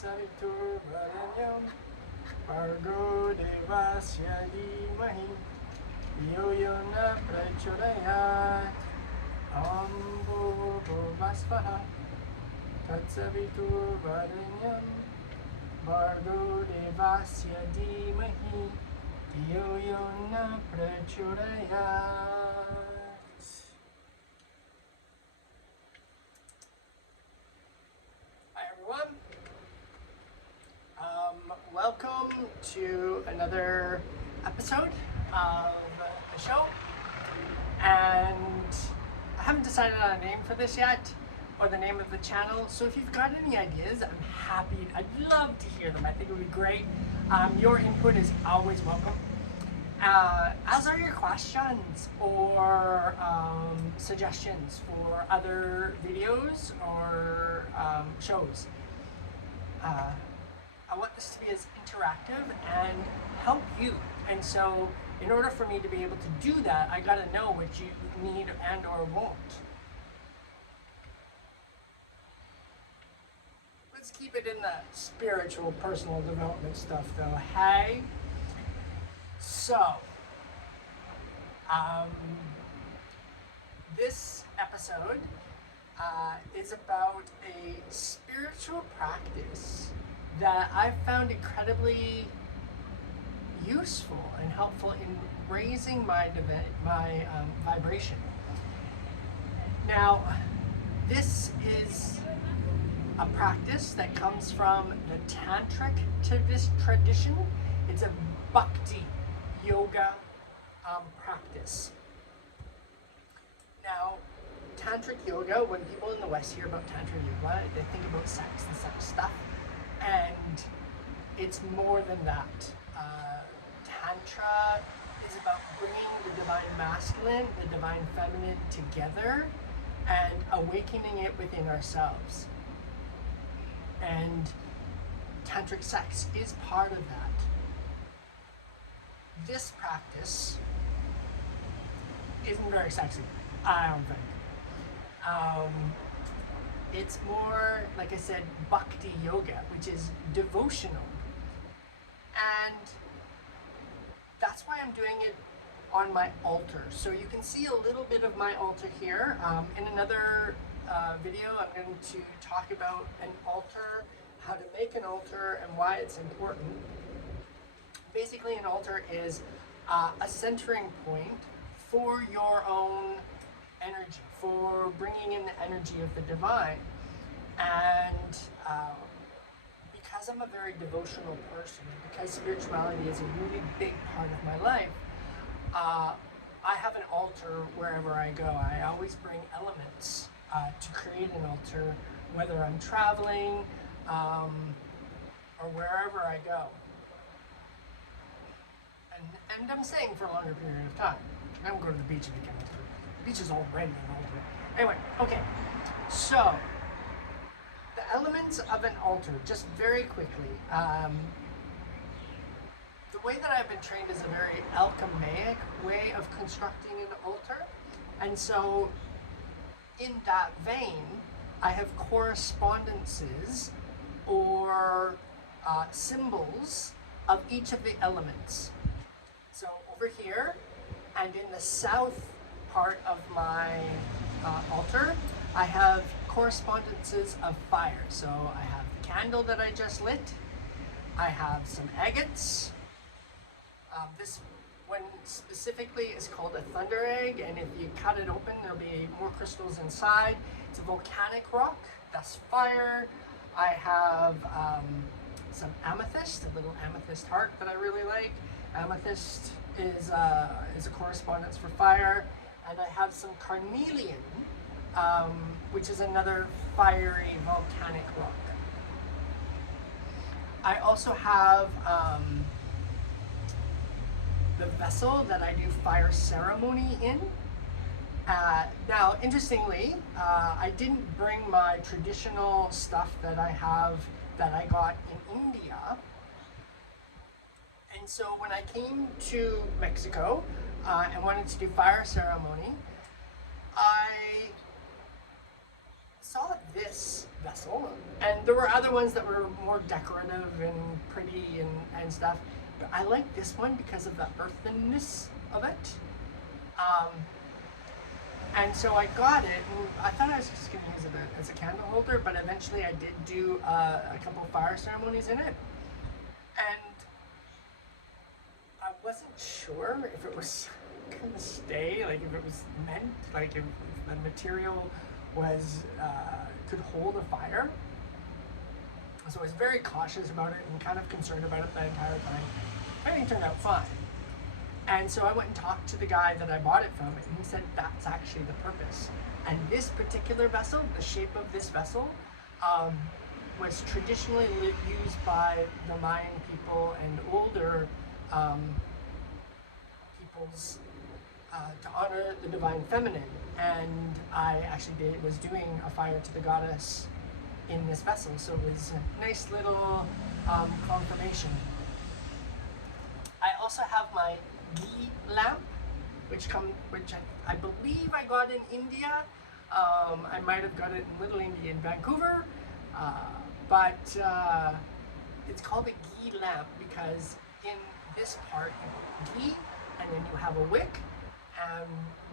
Tatsaviturvarenyam Bargo Devasya Dhimahi Yo Yona Prachodayat Ambo Vasvaha Tatsaviturvarenyam Bargo Devasya Dhimahi Yo Yona Prachodayat. Hi everyone. Welcome to another episode of the show, and I haven't decided on a name for this yet, or the name of the channel, so if you've got any ideas, I'm happy, I'd love to hear them. I think it would be great. Your input is always welcome, as are your questions or suggestions for other videos or shows. I want this to be as interactive and help you. And so in order for me to be able to do that, I gotta know what you need and or won't. Let's keep it in the spiritual, personal development stuff though, hey? So, this episode is about a spiritual practice that I've found incredibly useful and helpful in raising my vibration. Now, this is a practice that comes from the tantric tradition. It's a bhakti yoga practice. Now, tantric yoga, when people in the West hear about tantric yoga, they think about sex and sex stuff. And it's more than that. Tantra is about bringing the divine masculine, the divine feminine together and awakening it within ourselves. And tantric sex is part of that. This practice isn't very sexy, I don't think. It's more, like I said, bhakti yoga, which is devotional. And that's why I'm doing it on my altar. So you can see a little bit of my altar here. In another video, I'm going to talk about an altar, how to make an altar, and why it's important. Basically, an altar is a centering point for your own energy, for bringing in the energy of the divine. And because I'm a very devotional person, because spirituality is a really big part of my life, I have an altar wherever I go. I always bring elements to create an altar, whether I'm traveling or wherever I go. And I'm staying for a longer period of time. I don't go to the beach and become an altar. The beach is already an altar. Anyway, okay, so the elements of an altar, just very quickly. The way that I've been trained is a very alchemaic way of constructing an altar. And so in that vein, I have correspondences or symbols of each of the elements. So over here, and in the south part of my altar, I have correspondences of fire. So I have the candle that I just lit. I have some agates. This one specifically is called a thunder egg, and if you cut it open, there'll be more crystals inside. It's a volcanic rock, that's fire. I have some amethyst, a little amethyst heart that I really like. Amethyst is a correspondence for fire. And I have some carnelian, which is another fiery volcanic rock. I also have the vessel that I do fire ceremony in. Now, interestingly, I didn't bring my traditional stuff that I got in India. And so when I came to Mexico and wanted to do fire ceremony, I saw this vessel. And there were other ones that were more decorative and pretty and stuff. But I like this one because of the earthiness of it. Um, and so I got it, and I thought I was just going to use it as a candle holder, but eventually I did do a couple fire ceremonies in it. And I wasn't sure if it was going to stay, like if it was meant, like if the material was could hold a fire. So I was very cautious about it and kind of concerned about it the entire time. Everything turned out fine. And so I went and talked to the guy that I bought it from, and he said that's actually the purpose. And this particular vessel, the shape of this vessel, was traditionally used by the Mayan people and older peoples to honor the divine feminine. And I actually was doing a fire to the goddess in this vessel, so it was a nice little confirmation. I also have my ghee lamp, which I believe I got in India. I might have got it in Little India in Vancouver, but it's called a ghee lamp because in this part you put ghee and then you have a wick.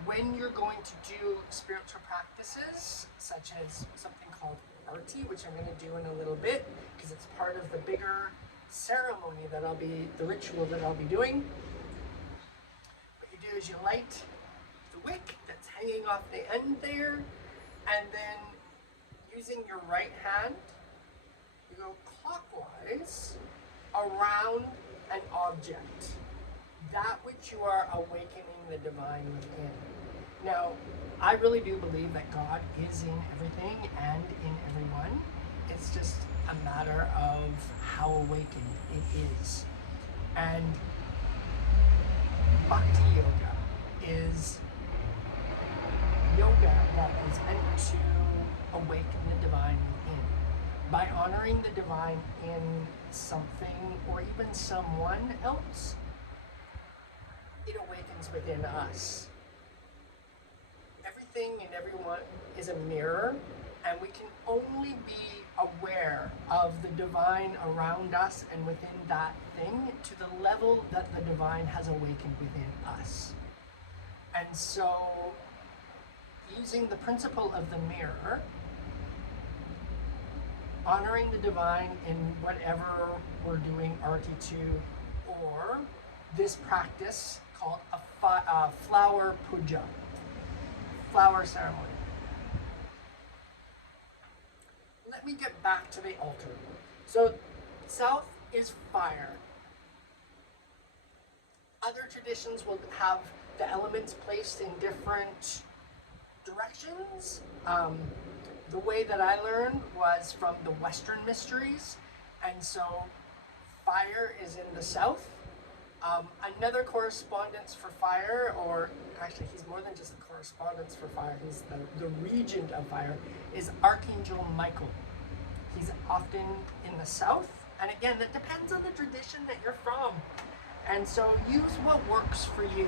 When you're going to do spiritual practices, such as something called arti, which I'm going to do in a little bit, because it's part of the bigger ceremony the ritual that I'll be doing. What you do is you light the wick that's hanging off the end there, and then using your right hand, you go clockwise around an object, that which you are awakening the divine within. Now, I really do believe that God is in everything and in everyone. It's just a matter of how awakened it is. And Bhakti Yoga is yoga that is meant to awaken the divine within. By honoring the divine in something or even someone else, it awakens within us. Everything and everyone is a mirror, and we can only be aware of the divine around us and within that thing to the level that the divine has awakened within us. And so, using the principle of the mirror, honoring the divine in whatever we're doing arti to, or this practice called a flower puja, flower ceremony. Let me get back to the altar. So, south is fire. Other traditions will have the elements placed in different directions. The way that I learned was from the Western mysteries, and so fire is in the south. Another correspondence for fire, or actually he's more than just a correspondence for fire, he's the regent of fire, is Archangel Michael. He's often in the south, and again, that depends on the tradition that you're from. And so use what works for you.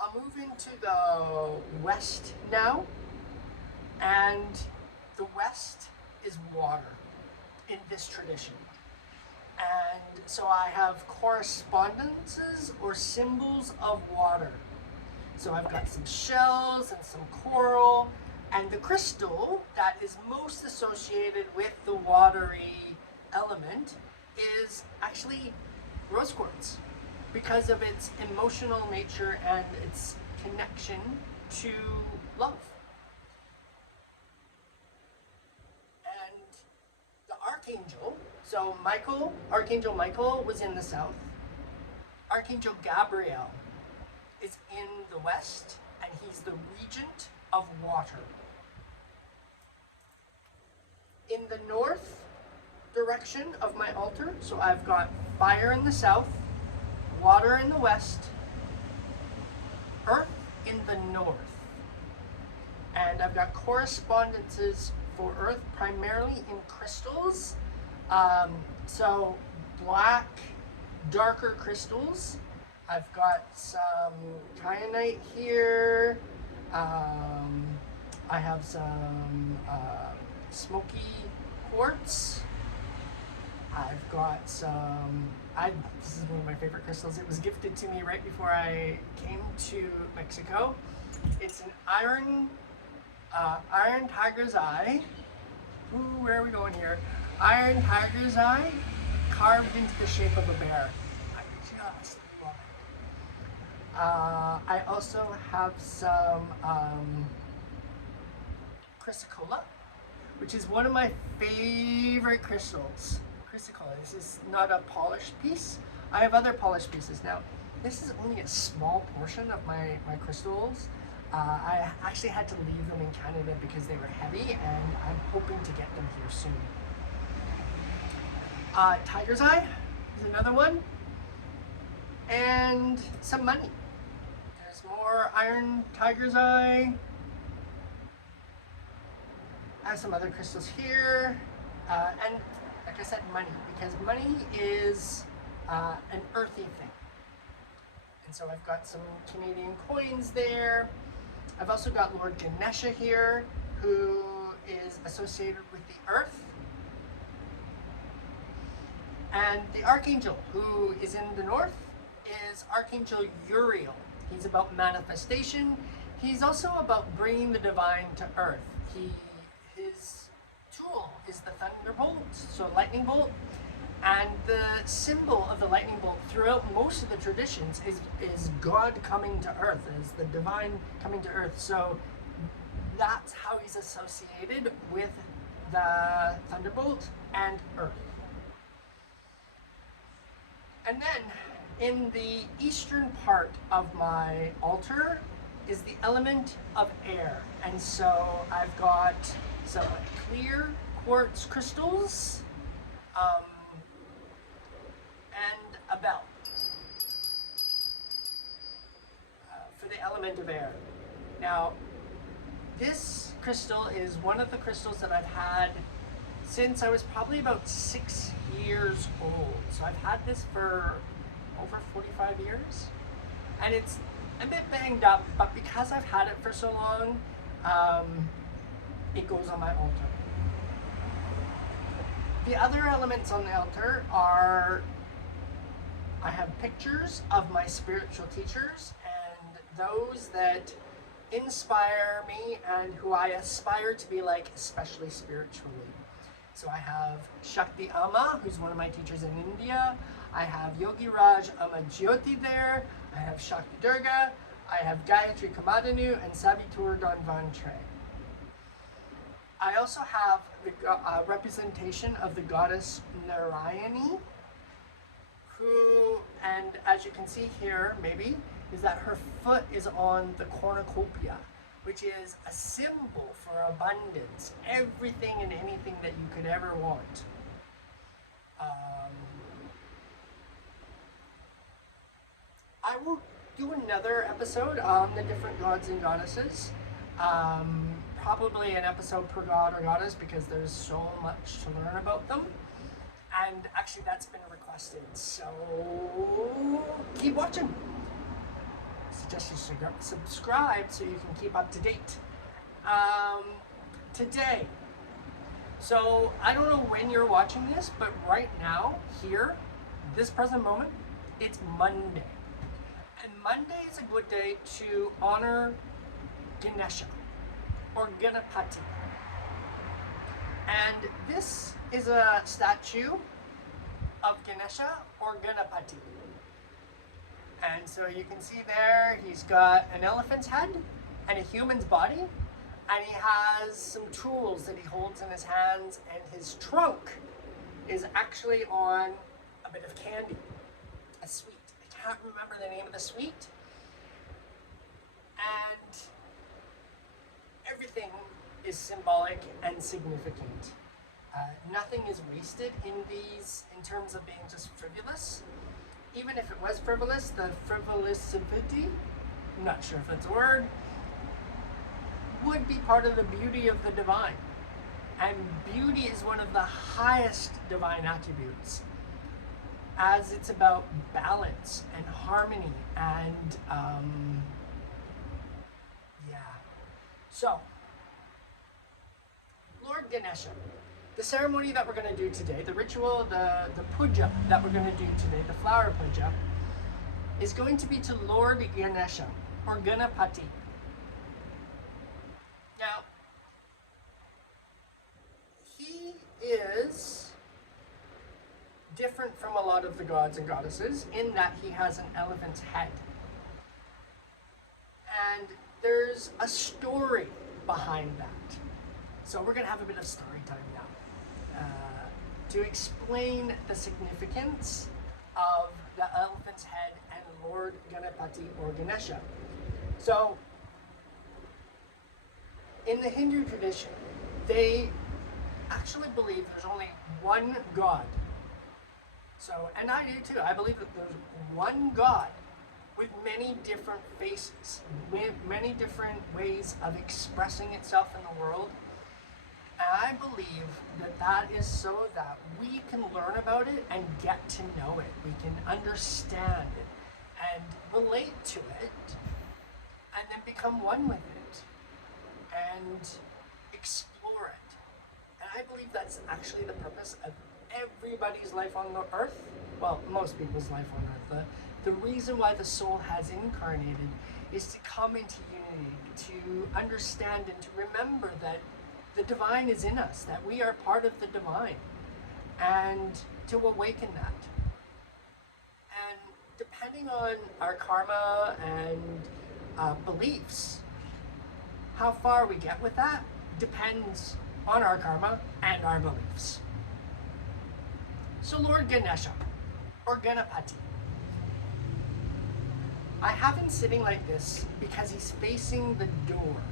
I'll move into the west now, and the west is water in this tradition. And so I have correspondences or symbols of water. So I've got some shells and some coral, and the crystal that is most associated with the watery element is actually rose quartz because of its emotional nature and its connection to love. And the archangel, so Archangel Michael was in the south. Archangel Gabriel is in the west, and he's the regent of water. In the north direction of my altar, so I've got fire in the south, water in the west, earth in the north. And I've got correspondences for earth primarily in crystals. So black, darker crystals. I've got some kyanite here, I have some smoky quartz. I've got some, this is one of my favorite crystals. It was gifted to me right before I came to Mexico. It's an iron tiger's eye. Ooh, where are we going here? Iron tiger's eye carved into the shape of a bear. I just love it. I also have some chrysocolla, which is one of my favorite crystals. Chrysocolla, this is not a polished piece. I have other polished pieces. Now, this is only a small portion of my crystals. I actually had to leave them in Canada because they were heavy, and I'm hoping to get them here soon. Tiger's eye is another one, and some money. There's more iron tiger's eye. I have some other crystals here, and like I said, money, because money is an earthy thing. And so I've got some Canadian coins there. I've also got Lord Ganesha here, who is associated with the earth. And the Archangel, who is in the north, is Archangel Uriel. He's about manifestation. He's also about bringing the divine to earth. His tool is the thunderbolt, so lightning bolt. And the symbol of the lightning bolt throughout most of the traditions is God coming to earth, is the divine coming to earth. So that's how he's associated with the thunderbolt and earth. And then in the eastern part of my altar is the element of air. And so I've got some clear quartz crystals, and a bell for the element of air. Now, this crystal is one of the crystals that I've had since I was probably about 6 years old. So I've had this for over 45 years, and it's a bit banged up, but because I've had it for so long, it goes on my altar. The other elements on the altar are, I have pictures of my spiritual teachers and those that inspire me and who I aspire to be like, especially spiritually. So I have Shakti Amma, who's one of my teachers in India. I have Yogi Raj Amajyoti there. I have Shakti Durga. I have Gayatri Kamadanu and Savitur Donvantre. I also have the representation of the goddess Narayani, who, and as you can see here, maybe, is that her foot is on the cornucopia, which is a symbol for abundance, everything and anything that you could ever want. I will do another episode on the different gods and goddesses. Probably an episode per god or goddess, because there's so much to learn about them. And actually that's been requested, so keep watching. Suggest you subscribe so you can keep up to date. Today, so I don't know when you're watching this, but right now, here, this present moment, it's Monday. And Monday is a good day to honor Ganesha, or Ganapati. And this is a statue of Ganesha or Ganapati. And so you can see there, he's got an elephant's head and a human's body, and he has some tools that he holds in his hands, and his trunk is actually on a bit of candy, a sweet. I can't remember the name of the sweet. And everything is symbolic and significant. Nothing is wasted in these in terms of being just frivolous. Even if it was frivolous, the frivolousity, I'm not sure if that's a word, would be part of the beauty of the divine. And beauty is one of the highest divine attributes, as it's about balance and harmony and, yeah. So, Lord Ganesha, the ceremony that we're going to do today, the ritual, the puja that we're going to do today, the flower puja, is going to be to Lord Ganesha, or Ganapati. Now, he is different from a lot of the gods and goddesses in that he has an elephant's head. And there's a story behind that. So we're going to have a bit of story time now to explain the significance of the elephant's head and Lord Ganapati or Ganesha. So in the Hindu tradition, they actually believe there's only one God. So, and I do too, I believe that there's one God with many different faces, with many different ways of expressing itself in the world. And I believe that that is so that we can learn about it and get to know it. We can understand it and relate to it and then become one with it and explore it. And I believe that's actually the purpose of everybody's life on the earth. Well, most people's life on earth. The reason why the soul has incarnated is to come into unity, to understand and to remember that the divine is in us, that we are part of the divine, and to awaken that. And depending on our karma and beliefs, how far we get with that depends on our karma and our beliefs. So Lord Ganesha, or Ganapati, I have him sitting like this because he's facing the door,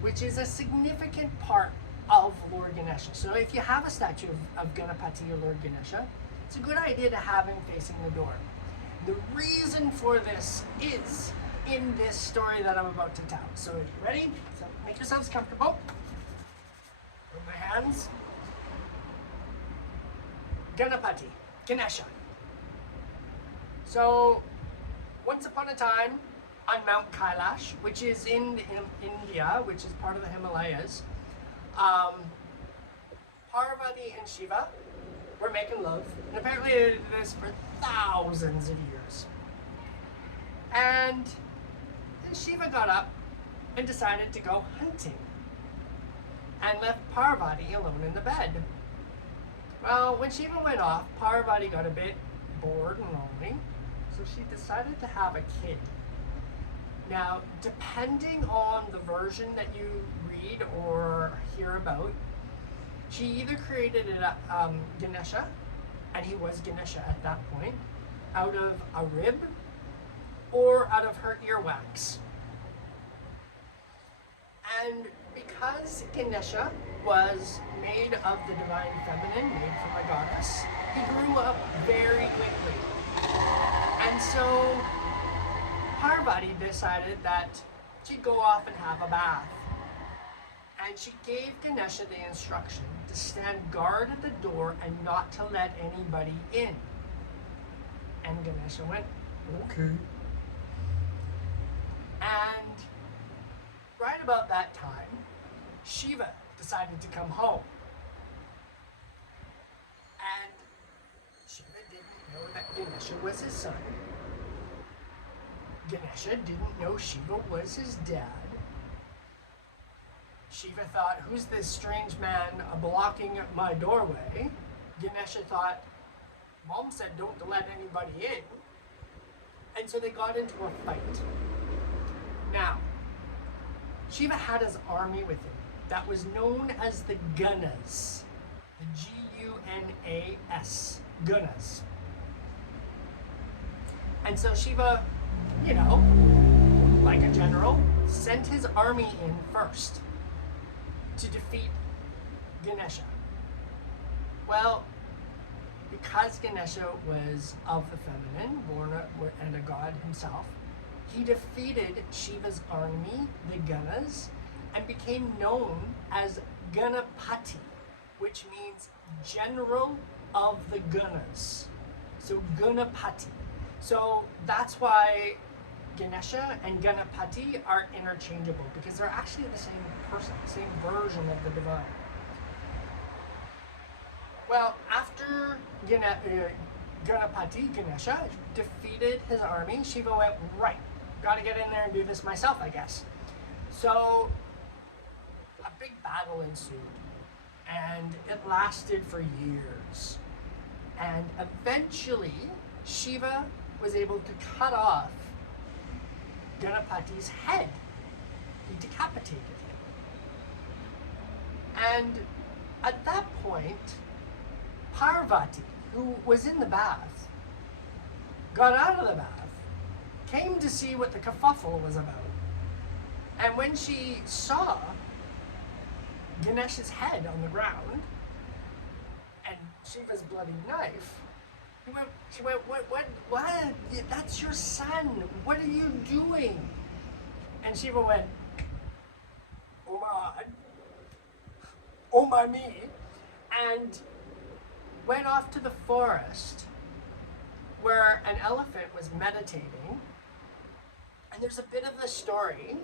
which is a significant part of Lord Ganesha. So if you have a statue of Ganapati or Lord Ganesha, it's a good idea to have him facing the door. The reason for this is in this story that I'm about to tell. So ready? So make yourselves comfortable. With my hands. Ganapati, Ganesha. So once upon a time, on Mount Kailash, which is in India, which is part of the Himalayas, Parvati and Shiva were making love, and apparently they did this for thousands of years. And then Shiva got up and decided to go hunting and left Parvati alone in the bed. Well, when Shiva went off, Parvati got a bit bored and lonely, so she decided to have a kid. Now, depending on the version that you read or hear about, she either created Ganesha, and he was Ganesha at that point, out of a rib or out of her earwax. And because Ganesha was made of the divine feminine, made from a goddess, he grew up very quickly. And so Parvati decided that she'd go off and have a bath. And she gave Ganesha the instruction to stand guard at the door and not to let anybody in. And Ganesha went, okay. And right about that time, Shiva decided to come home. And Shiva didn't know that Ganesha was his son. Ganesha didn't know Shiva was his dad. Shiva thought, who's this strange man blocking my doorway? Ganesha thought, Mom said don't let anybody in. And so they got into a fight. Now, Shiva had his army with him that was known as the Gunas. The Gunas. Gunas. And so Shiva, like a general, sent his army in first to defeat Ganesha. Well, because Ganesha was of the feminine, born and a god himself, he defeated Shiva's army, the Gunas, and became known as Ganapati, which means general of the Gunas. So Ganapati. So that's why Ganesha and Ganapati are interchangeable, because they're actually the same person, the same version of the divine. Well, after Ganapati, Ganesha, defeated his army, Shiva went, right, gotta get in there and do this myself, I guess. So a big battle ensued, and it lasted for years. And eventually, Shiva was able to cut off Ganapati's head. He decapitated him. And at that point, Parvati, who was in the bath, got out of the bath, came to see what the kerfuffle was about. And when she saw Ganesha's head on the ground and Shiva's bloody knife, she went, what? That's your son. What are you doing? And Shiva went, oh my me, and went off to the forest where an elephant was meditating. And there's a bit of the story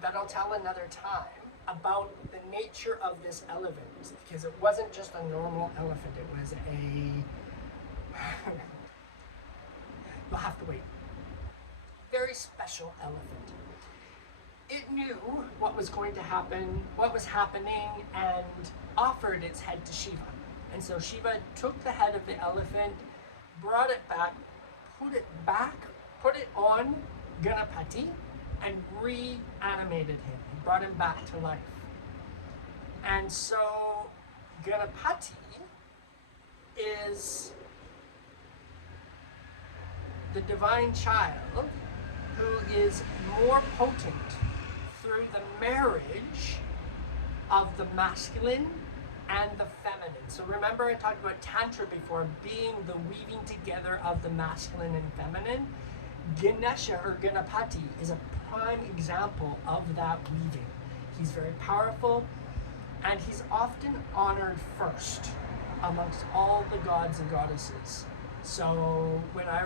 that I'll tell another time about the nature of this elephant, because it wasn't just a normal elephant, it was you'll have to wait, very special elephant. It knew what was going to happen, what was happening, and offered its head to Shiva. And so Shiva took the head of the elephant, brought it back, put it on Ganapati, and reanimated him. He brought him back to life. And so Ganapati is the divine child who is more potent through the marriage of the masculine and the feminine. So remember I talked about Tantra before being the weaving together of the masculine and feminine. Ganesha or Ganapati is a prime example of that weaving. He's very powerful, and he's often honored first amongst all the gods and goddesses. So when I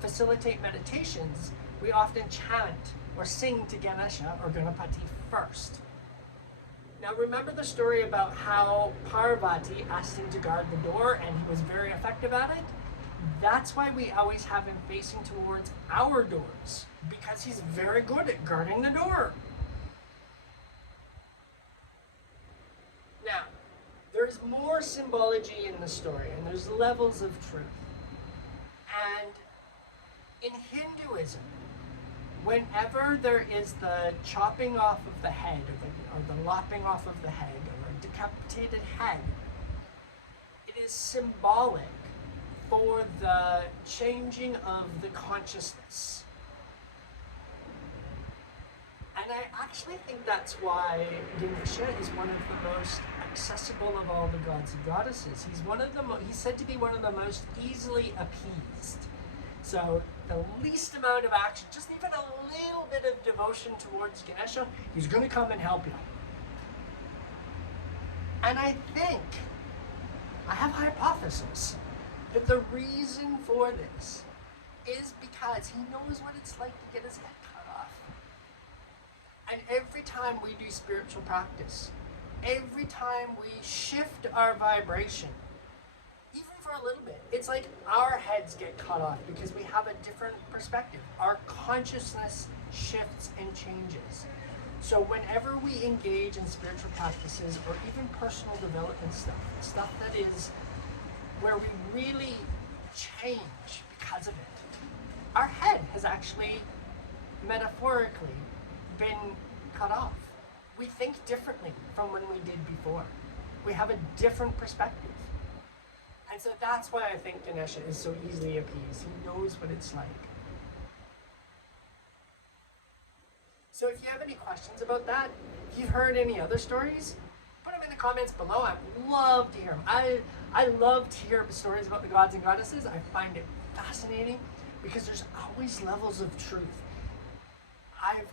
facilitate meditations, we often chant or sing to Ganesha or Ganapati first. Now remember the story about how Parvati asked him to guard the door and he was very effective at it? That's why we always have him facing towards our doors, because he's very good at guarding the door. Now, there's more symbology in the story, and there's levels of truth. And in Hinduism, whenever there is the chopping off of the head, or the lopping off of the head, or a decapitated head, it is symbolic for the changing of the consciousness. And I actually think that's why Ganesha is one of the most accessible of all the gods and goddesses. He's said to be one of the most easily appeased. So the least amount of action, just even a little bit of devotion towards Ganesha, he's going to come and help you. And I think, I have a hypothesis, that the reason for this is because he knows what it's like to get his head cut off. And every time we do spiritual practice, every time we shift our vibration, even for a little bit, it's like our heads get cut off because we have a different perspective. Our consciousness shifts and changes. So whenever we engage in spiritual practices or even personal development stuff that is where we really change because of it, our head has actually metaphorically been cut off. We think differently from when we did before. We have a different perspective. And so that's why I think Ganesha is so easily appeased. He knows what it's like. So if you have any questions about that, if you've heard any other stories, put them in the comments below. I'd love to hear them. I love to hear stories about the gods and goddesses. I find it fascinating because there's always levels of truth. I've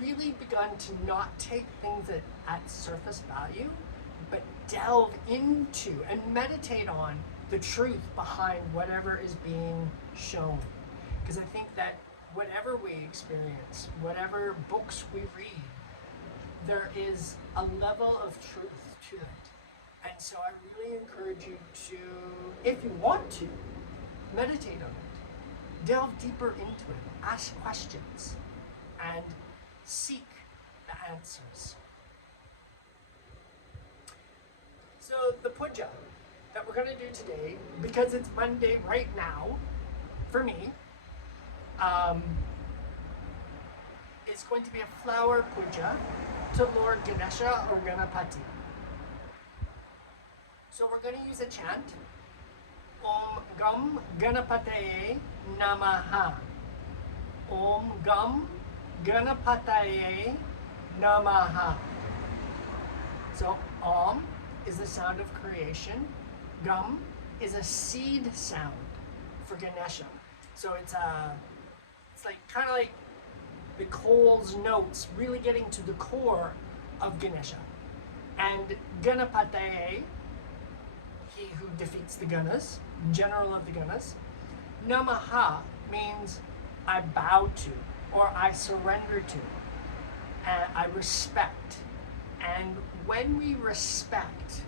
really begun to not take things at surface value, but delve into and meditate on the truth behind whatever is being shown. Because I think that whatever we experience, whatever books we read, there is a level of truth to it. And so I really encourage you to, if you want to, meditate on it, delve deeper into it, ask questions, and seek the answers. So the puja that we're going to do today, because it's Monday right now, for me, is going to be a flower puja to Lord Ganesha or Ganapati. So we're going to use a chant, Om Gam Ganapataye Namaha. Om Gam Ganapataye Namaha. So Om is the sound of creation. Gam is a seed sound for Ganesha. So it's like kind of like the Cole's notes, really getting to the core of Ganesha. And Ganapataye, he who defeats the Ganas, general of the Ganas. Namaha means I bow to, or I surrender to, and I respect. And when we respect,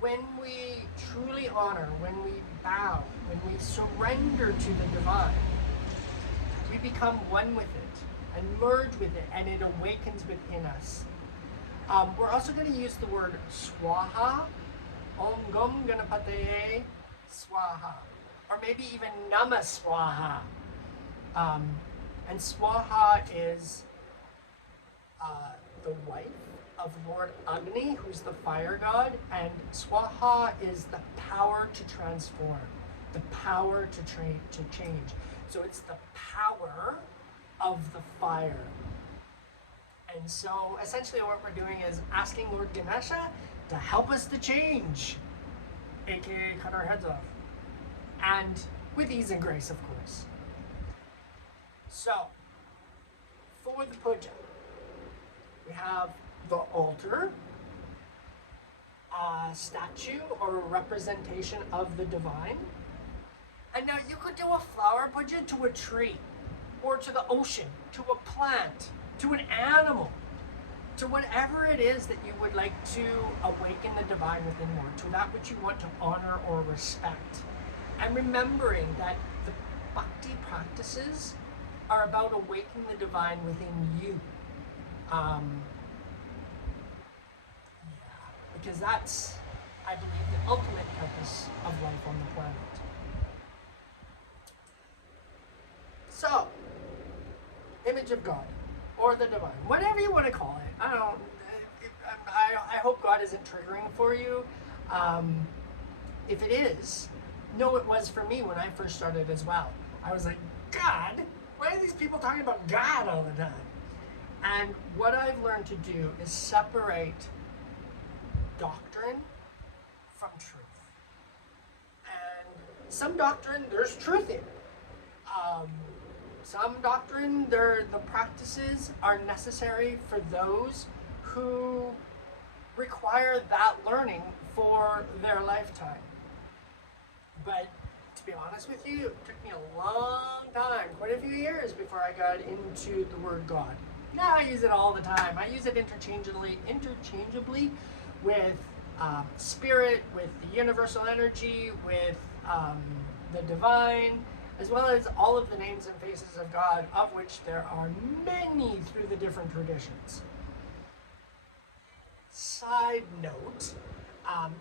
when we truly honor, when we bow, when we surrender to the divine, we become one with it and merge with it, and it awakens within us. We're also going to use the word swaha, Om Gam Ganapataye Swaha, or maybe even Nama Swaha. And Swaha is the wife of Lord Agni, who's the fire god, and Swaha is the power to transform, the power to change. So it's the power of the fire. And so essentially what we're doing is asking Lord Ganesha to help us to change, aka cut our heads off. And with ease and grace, of course. So, for the puja, we have the altar, a statue or a representation of the divine. And now you could do a flower puja to a tree, or to the ocean, to a plant, to an animal, to whatever it is that you would like to awaken the divine within more, to that which you want to honor or respect. And remembering that the bhakti practices are about awakening the divine within you. Because that's, I believe, the ultimate purpose of life on the planet. So, image of God, or the divine, whatever you want to call it. I hope God isn't triggering for you. If it is, no, it was for me when I first started as well. I was like, God? Why are these people talking about God all the time? And what I've learned to do is separate doctrine from truth. And some doctrine, there's truth in. Some doctrine, the practices are necessary for those who require that learning for their lifetime. But to be honest with you, it took me a long time, quite a few years, before I got into the word God. Now I use it all the time. I use it interchangeably with spirit, with the universal energy, with the divine, as well as all of the names and faces of God, of which there are many through the different traditions. Side note,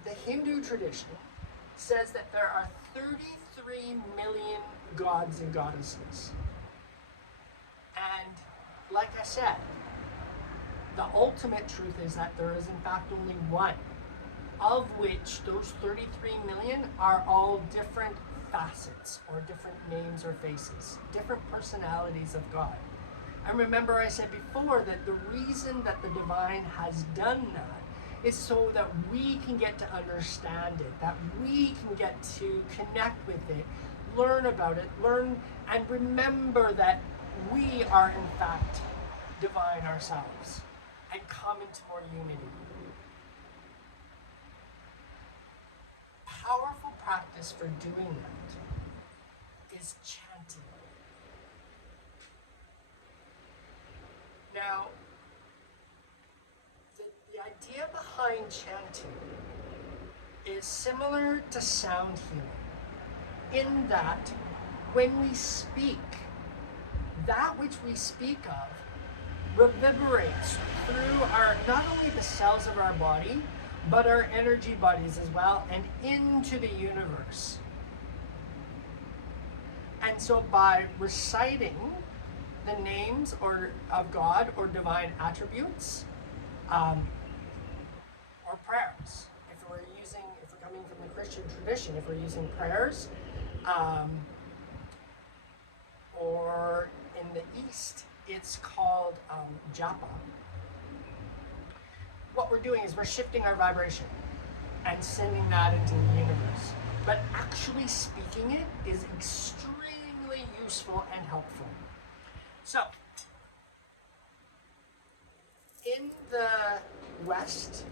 the Hindu tradition says that there are 33 million gods and goddesses. And like I said, the ultimate truth is that there is in fact only one, of which those 33 million are all different facets or different names or faces, different personalities of God. And remember I said before that the reason that the divine has done that is so that we can get to understand it, that we can get to connect with it, learn about it, learn and remember that we are in fact divine ourselves and come into more unity. Powerful practice for doing that is chanting. Now, the idea behind chanting is similar to sound healing in that when we speak, that which we speak of reverberates through our, not only the cells of our body, but our energy bodies as well, and into the universe. And so by reciting the names of God or divine attributes, or prayers, if we're coming from the Christian tradition, if we're using prayers, or in the East, it's called japa. What we're doing is we're shifting our vibration and sending that into the universe. But actually speaking it is extremely useful and helpful. So, in the West,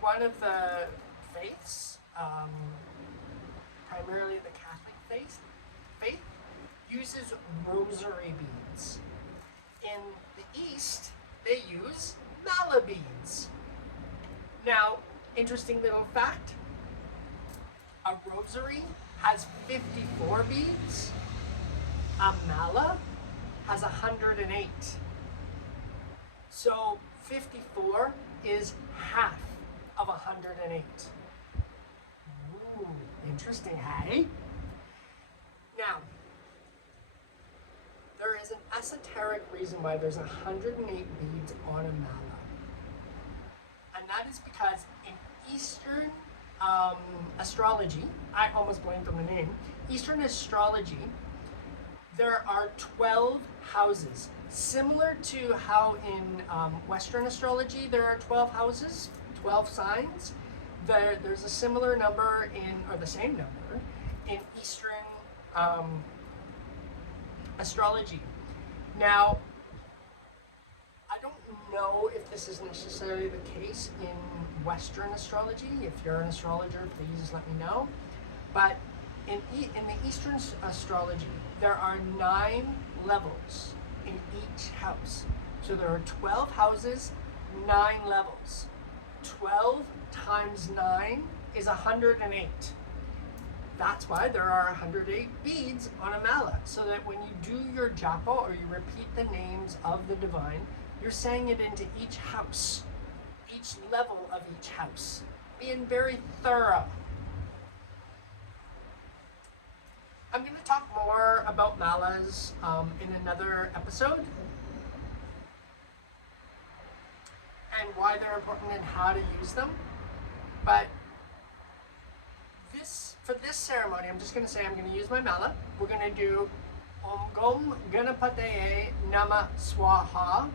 one of the faiths, primarily the Catholic faith, uses rosary beads. In the East, they use mala beads. Now, interesting little fact, a rosary has 54 beads, a mala has 108. So 54 is half of 108. Ooh, interesting, hey? Now, there is an esoteric reason why there's 108 beads on a mala. And that is because in Eastern astrology, I almost blanked on the name, Eastern astrology, there are 12 houses. Similar to how in Western astrology there are 12 houses, 12 signs, there's a similar number or the same number, in Eastern astrology. Now, I don't know if this is necessarily the case in Western astrology. If you're an astrologer, please let me know. But in the Eastern astrology, there are 9 levels in each house. So there are 12 houses, 9 levels. 12 times 9 is 108. That's why there are 108 beads on a mala, so that when you do your japa or you repeat the names of the divine, you're saying it into each house, each level of each house, being very thorough. I'm going to talk more about malas in another episode, and why they're important and how to use them. But for this ceremony, I'm just going to say I'm going to use my mala. We're going to do Om Gom Ganapataye Nama Swaha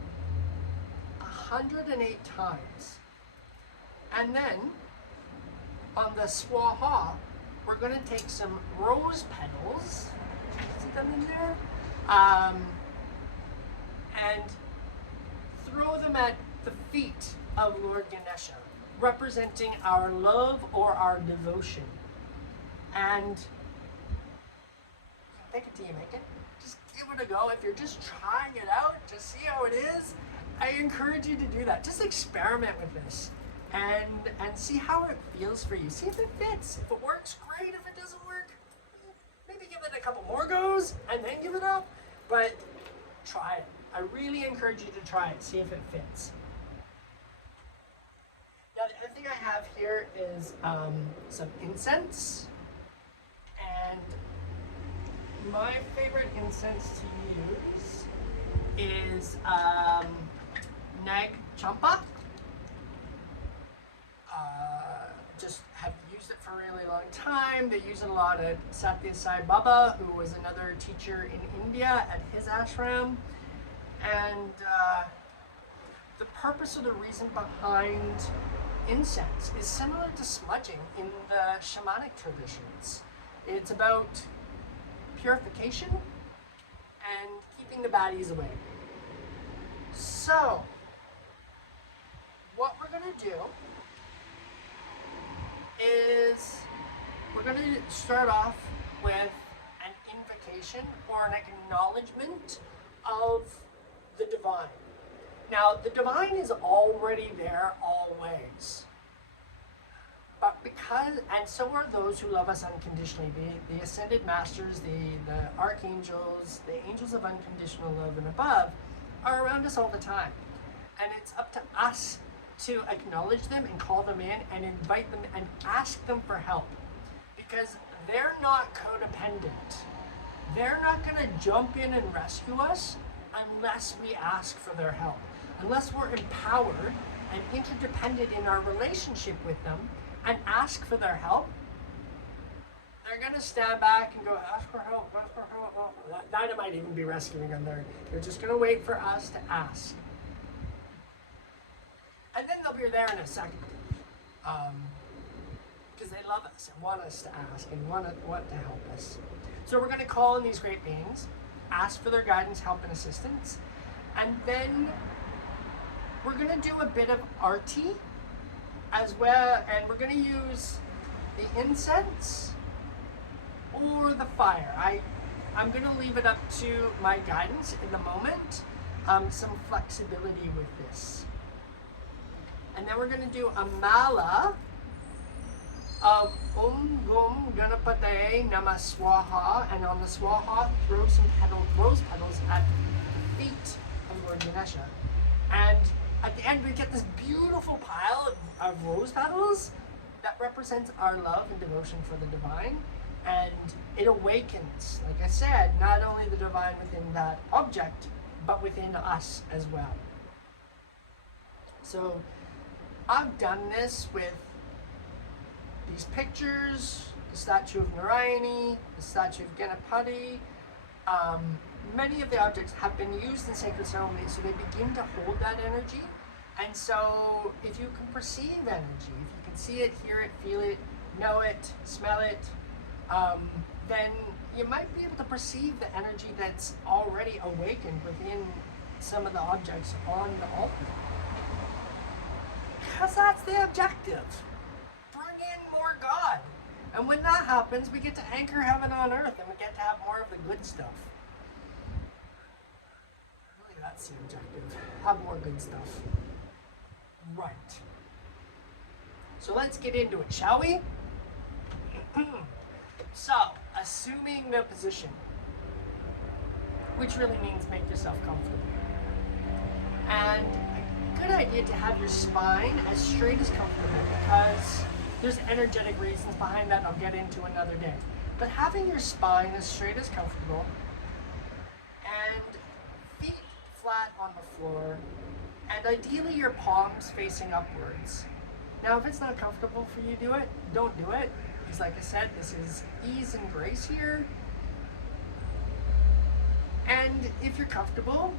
108 times. And then on the Swaha, we're going to take some rose petals, see them in there, and throw them at the feet of Lord Ganesha, representing our love or our devotion. And take it till you make it. Just give it a go. If you're just trying it out, just see how it is, I encourage you to do that. Just experiment with this and see how it feels for you. See if it fits. If it works, great. If it doesn't work, maybe give it a couple more goes and then give it up. But try it. I really encourage you to try it. See if it fits. Now, the other thing I have here is some incense. And my favorite incense to use is Nag Champa. Just have used it for a really long time. They use it a lot at Satya Sai Baba, who was another teacher in India, at his ashram. And the purpose or the reason behind incense is similar to smudging in the shamanic traditions. It's about purification and keeping the baddies away. So, what we're going to do is we're going to start off with an invocation or an acknowledgement of the divine. Now, the divine is already there always. But because, and so are those who love us unconditionally. The ascended masters, the archangels, the angels of unconditional love and above are around us all the time. And it's up to us to acknowledge them and call them in and invite them and ask them for help. Because they're not codependent. They're not going to jump in and rescue us unless we ask for their help. Unless we're empowered and interdependent in our relationship with them and ask for their help, they're going to stand back and go, ask for help, ask for help. That might even be rescuing them. They're just going to wait for us to ask. And then they'll be there in a second. Because they love us and want us to ask and want to help us. So we're going to call in these great beings, ask for their guidance, help, and assistance. And then we're going to do a bit of arti as well. And we're going to use the incense or the fire. I'm going to leave it up to my guidance in the moment. Some flexibility with this. And then we're going to do a mala of Gum Ganapataye Namah Swaha, and on the Swaha, throw some rose petals at the feet of Lord Ganesha. And at the end, we get this beautiful pile of rose petals that represents our love and devotion for the divine. And it awakens, like I said, not only the divine within that object, but within us as well. So I've done this with these pictures, the statue of Narayani, the statue of Ganapati. Many of the objects have been used in sacred ceremonies, so they begin to hold that energy. And so if you can perceive energy, if you can see it, hear it, feel it, know it, smell it, then you might be able to perceive the energy that's already awakened within some of the objects on the altar. Because that's the objective. Bring in more God. And when that happens, we get to anchor heaven on earth and we get to have more of the good stuff. Really, that's the objective. Have more good stuff. Right. So let's get into it, shall we? So, assuming the position, which really means make yourself comfortable. And a good idea to have your spine as straight as comfortable, because there's energetic reasons behind that I'll get into another day. But having your spine as straight as comfortable and feet flat on the floor, and ideally your palms facing upwards. Now if it's not comfortable for you to do it, don't do it. Because like I said, this is ease and grace here. And if you're comfortable,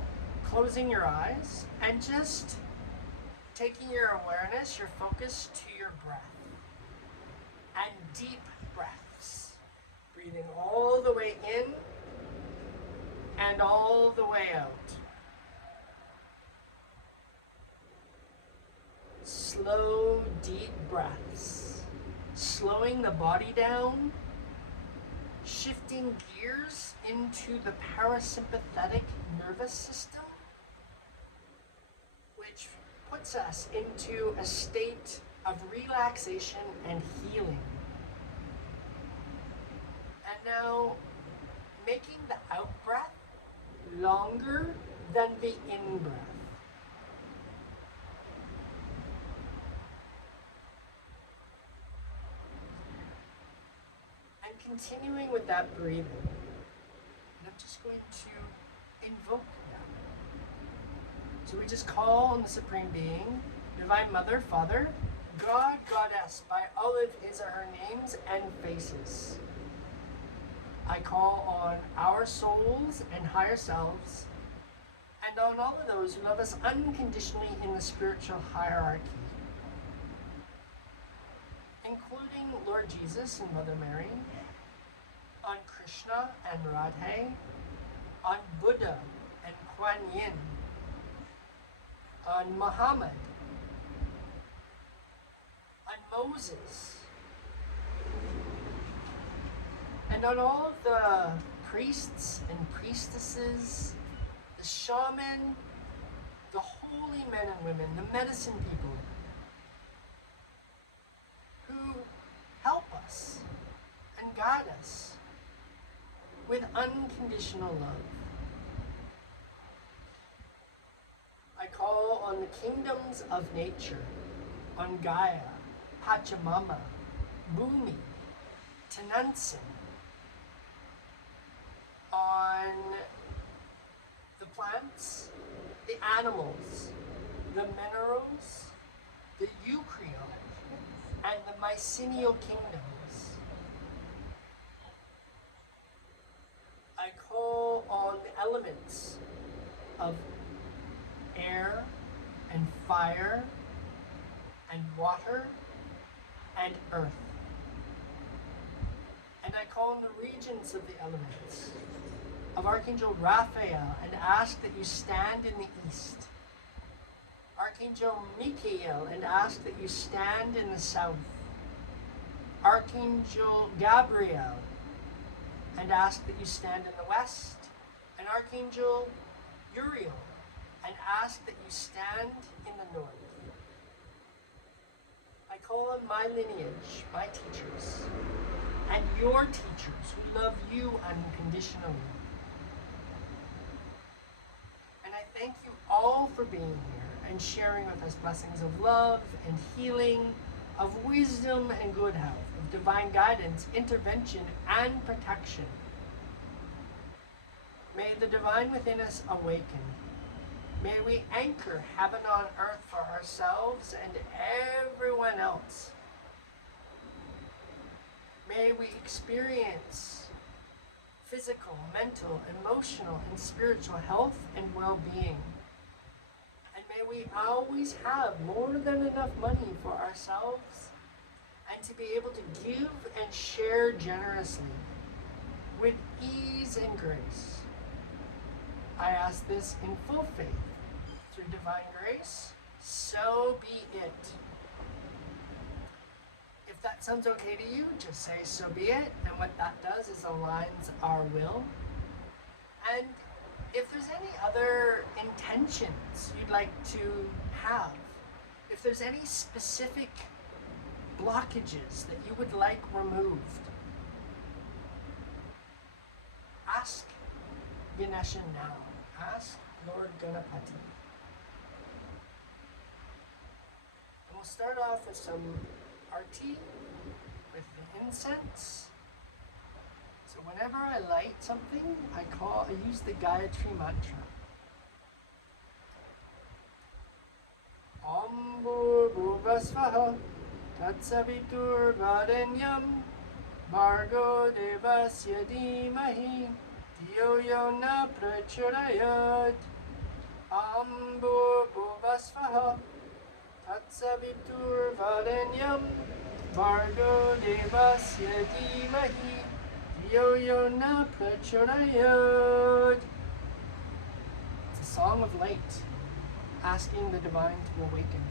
closing your eyes and just taking your awareness, your focus to your breath. And deep breaths. Breathing all the way in and all the way out. Slow, deep breaths. Slowing the body down, shifting gears into the parasympathetic nervous system, which puts us into a state of relaxation and healing. And now, making the out breath longer than the in breath. Continuing with that breathing, and I'm just going to invoke that. So we just call on the Supreme Being, Divine Mother, Father, God, Goddess, by all of his or her names and faces. I call on our souls and higher selves, and on all of those who love us unconditionally in the spiritual hierarchy, including Lord Jesus and Mother Mary, on Krishna and Radhe, on Buddha and Kuan Yin, on Muhammad, on Moses, and on all of the priests and priestesses, the shaman, the holy men and women, the medicine people, who guide us with unconditional love. I call on the kingdoms of nature, on Gaia, Pachamama, Bhumi, Tenansin, on the plants, the animals, the minerals, the eukaryote, and the mycenial kingdoms. I call on the elements of air and fire and water and earth. And I call on the regents of the elements, of Archangel Raphael, and ask that you stand in the east. Archangel Michael, and ask that you stand in the south. Archangel Gabriel, and ask that you stand in the west. And Archangel Uriel, and ask that you stand in the north. I call on my lineage, my teachers, and your teachers who love you unconditionally. And I thank you all for being here and sharing with us blessings of love and healing, of wisdom and good health, of divine guidance, intervention, and protection. May the divine within us awaken. May we anchor heaven on earth for ourselves and everyone else. May we experience physical, mental, emotional, and spiritual health and well-being. And may we always have more than enough money for ourselves and to be able to give and share generously with ease and grace. I ask this in full faith. Through divine grace, so be it. If that sounds okay to you, just say so be it, and what that does is aligns our will. And if there's any other intentions you'd like to have, if there's any specific blockages that you would like removed, ask Ganesha now. Ask Lord Ganapati. We'll start off with some arti with the incense. So whenever I light something, I use the Gayatri mantra. Om Bhuvasvaha Tatsavitur Varenyam Bhargo Devasya Dhimahi Dhiyo Yo Na Prachodayat. Om Bhuvasvaha Tatsavitur Varenyam Bhargo Devasya Dhimahi Dhiyo Yo Na Prachodayat. It's a song of light, asking the divine to awaken.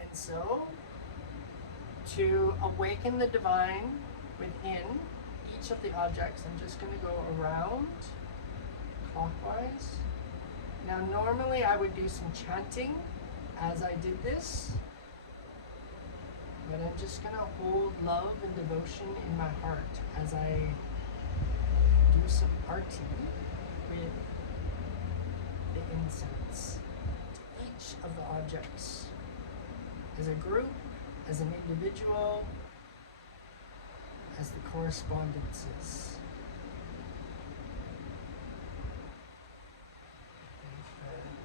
And so, to awaken the divine within each of the objects, I'm just going to go around clockwise. Now normally I would do some chanting as I did this, but I'm just going to hold love and devotion in my heart as I do some arti with the incense to each of the objects, as a group, as an individual, as the correspondences.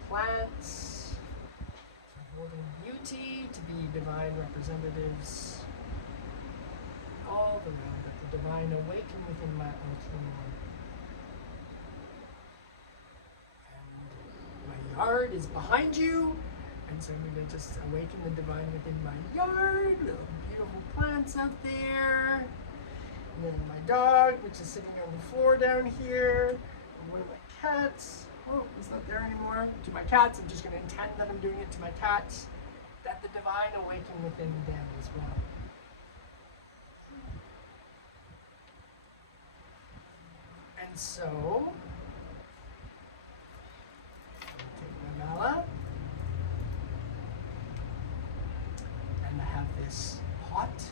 Plants, holding beauty to be divine representatives all around, that the divine awaken within my altar more. And my yard is behind you, and so I'm going to just awaken the divine within my yard. Beautiful plants out there. And then my dog, which is sitting on the floor down here. And one of my cats. Oh, he's not there anymore. To my cats, I'm just going to intend that I'm doing it to my cats, that the divine awaken within them as well. And so, take my mala, and I have this pot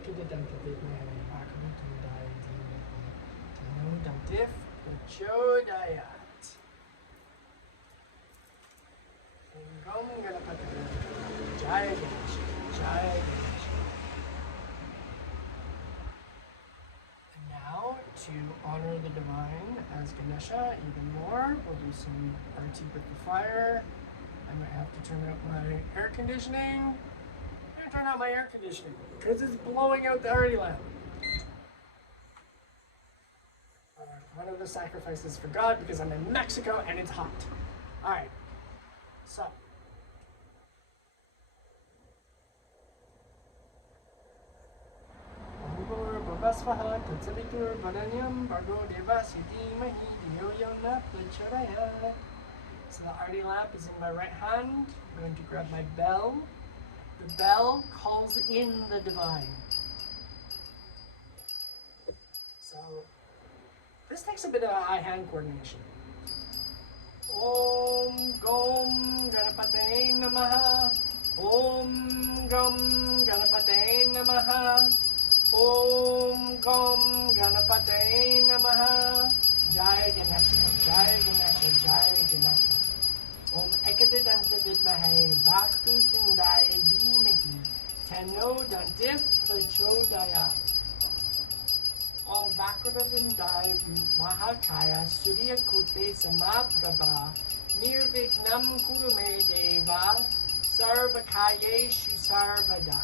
Jaya Ganesha, Jaya Ganesha. And now, to honor the divine as Ganesha even more, we'll do some arti with the fire. I might have to turn out my air conditioning. I'm gonna turn out my air conditioning because it's blowing out the arti lamp. One of the sacrifices for God because I'm in Mexico and it's hot. All right, so. So the arti lamp is in my right hand. I'm going to grab my bell. The bell calls in the divine. So this takes a bit of eye-hand coordination. Om Gom Ganapate Namaha. Om Gom Ganapate Namaha. Om Gom Ganapate Namaha. Jai Ganesha, Jai Ganesha, Jai Ganesha. Om Ekadidanta Vidmahe Vaktu Kindaya Dhimahi Tano Dantif Prachodaya. Om Vakradindaya Mahakaya Surya Kute Samaprabha Nirvignam Kurume Deva Sarvakayeshu Sarvada.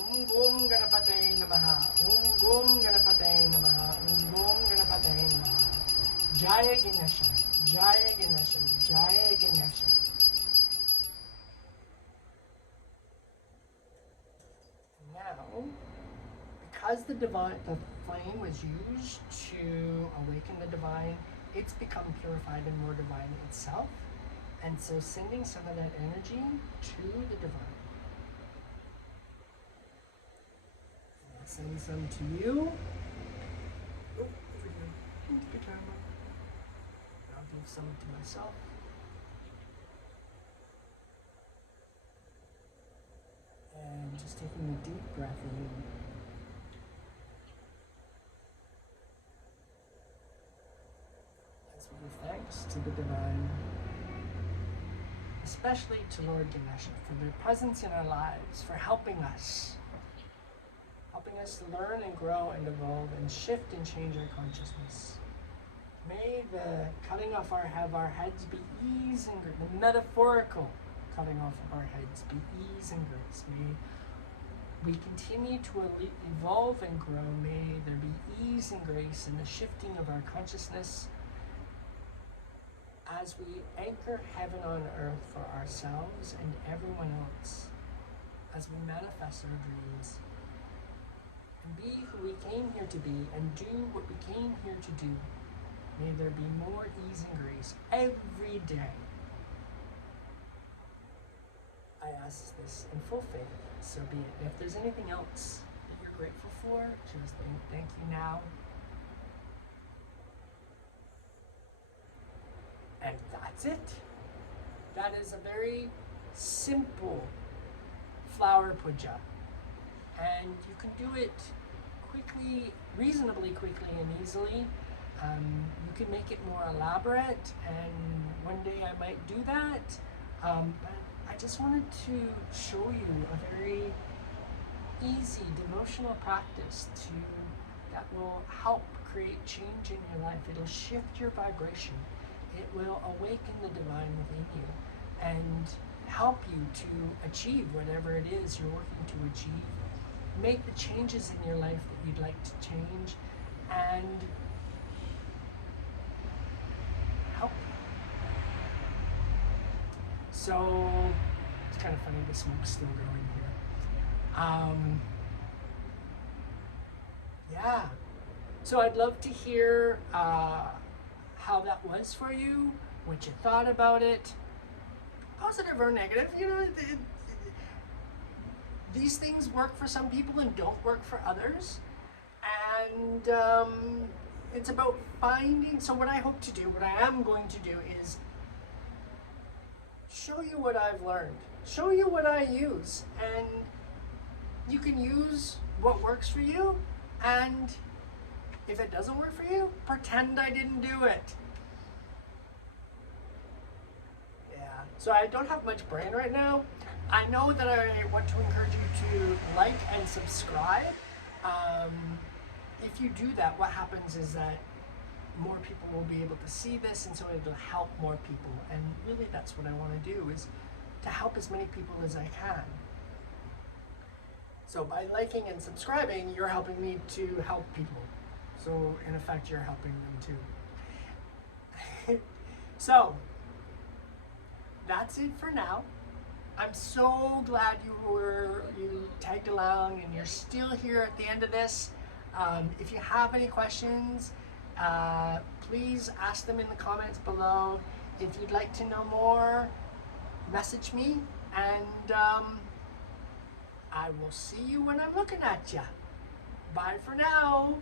Om Gom Ganapate Namaha, Om Gom Ganapate Namaha, Om Gom Ganapate Namaha. Jaya Ganesha, Jaya Ganesha, Jaya Ganesha. Now, because the flame was used to awaken the divine, it's become purified and more divine itself. And so sending some of that energy to the divine. I'll send some to you. Oh, over here. Into the camera. I'll give some to myself. And just taking a deep breath in. As we give thanks to the divine, especially to Lord Ganesha for their presence in our lives, for helping us to learn and grow and evolve and shift and change our consciousness. May the cutting off our heads be ease and grace. The metaphorical cutting off of our heads be ease and grace. May we continue to evolve and grow. May there be ease and grace in the shifting of our consciousness as we anchor heaven on earth for ourselves and everyone else, as we manifest our dreams and be who we came here to be and do what we came here to do. May there be more ease and grace every day. I ask this in full faith, so be it. And if there's anything else that you're grateful for, just thank you now. And that's it. That is a very simple flower puja. And you can do it quickly, reasonably quickly and easily. You can make it more elaborate, and one day I might do that. But I just wanted to show you a very easy devotional practice that will help create change in your life. It'll shift your vibration. It will awaken the divine within you and help you to achieve whatever it is you're working to achieve. Make the changes in your life that you'd like to change and help you. So it's kind of funny, the smoke's still going here. Yeah. So I'd love to hear how that was for you, what you thought about it, positive or negative. You know, these things work for some people and don't work for others. And it's about finding, so what I hope to do, what I am going to do is show you what I've learned, show you what I use, and you can use what works for you, and if it doesn't work for you, pretend I didn't do it. Yeah, so I don't have much brain right now. I know that I want to encourage you to like and subscribe. If you do that, what happens is that more people will be able to see this, and so it'll help more people. And really, that's what I want to do, is to help as many people as I can. So by liking and subscribing, you're helping me to help people. So in effect, you're helping them too. So that's it for now. I'm so glad you tagged along and you're still here at the end of this. If you have any questions, please ask them in the comments below. If you'd like to know more, message me, and I will see you when I'm looking at you. Bye for now.